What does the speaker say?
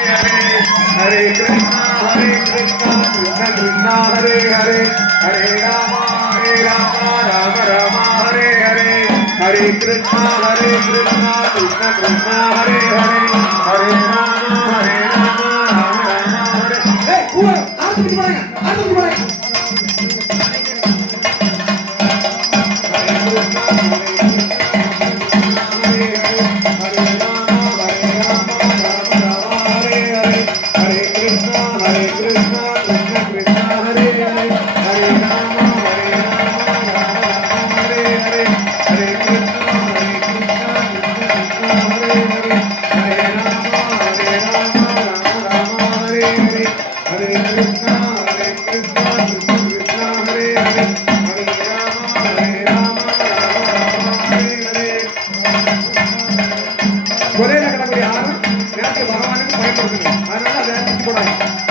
Hare Krishna Krishna Krishna Hare Hare Hare Rama Rama Rama Hare Hare Hare Krishna Krishna Krishna Hare Hare Hare Rama Rama Rama Hare. Hey, who are? Arthur Kumaraga. ஒரே நகரக்கூடிய ஆரம் நேரத்தில் பகவானுக்கு பயன்படுத்துங்க. அதனால அதை போடாங்க.